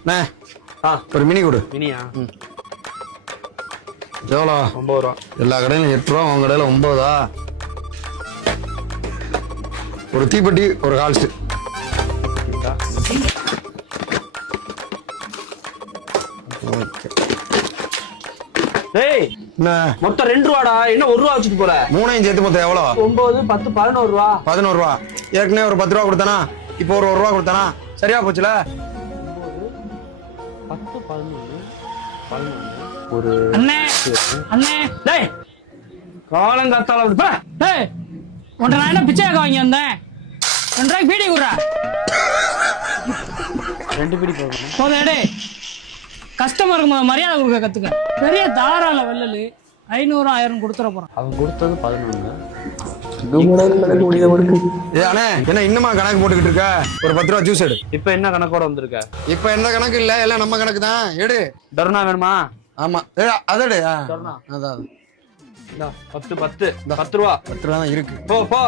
அண்ணே ஒரு மினி கொடு. மினியா? எவ்வளோ? 9 ரூபா. எல்லா கடையிலும் 8 ரூபா, உங்க கடையில 9. ஒரு தீப்பெட்டி ஒரு ஹால்ஸ்ட். டேய் என்ன மொத்தம் 2 ரூபாடா, என்ன 1 ரூபா வச்சுட்டு போற? மூணையும் சேர்த்து மொத்தம் எவ்வளோ? 9, 10, 11 ரூபா. 11 ரூபா. ஏற்கனவே ஒரு 10 ரூபா கொடுத்தானா, இப்போ ஒரு 1 ரூபா கொடுத்தானா, சரியா போச்சுல? 10, 11 ஒரு அண்ணே அண்ணே டேய் காலங்காத்தால அப்படி பா. டேய் உன்ட்ட நான் என்ன பிச்சை கேட்க வாங்கி வந்தேன்? 2 ரூபாய்க்கு பீடி குடுறா. 2 பீடி போகணும். போதே டேய், கஸ்டமருக்கு மரியாதை கொடுக்க கத்துக்க. பெரிய தாராள வெள்ளலு 500 1000 கொடுத்துட போறான். அவன் கொடுத்தது 11. ஏ அண்ணே, என்ன இன்னுமா கணக்கு போட்டுக்கிட்டு இருக்க? ஒரு 10 ரூபா ஜூஸ் எடு. இப்ப என்ன கணக்கோட வந்திருக்க? இப்ப எந்த கணக்கு இல்ல, எல்லாம் நம்ம கணக்கு தான். எடு. டர்னா வேணுமா? ஆமா, அதடு. டர்னா அதான் 10 ரூபா. 10 ரூபா. 10 ரூபா தான் இருக்கு. போ போ.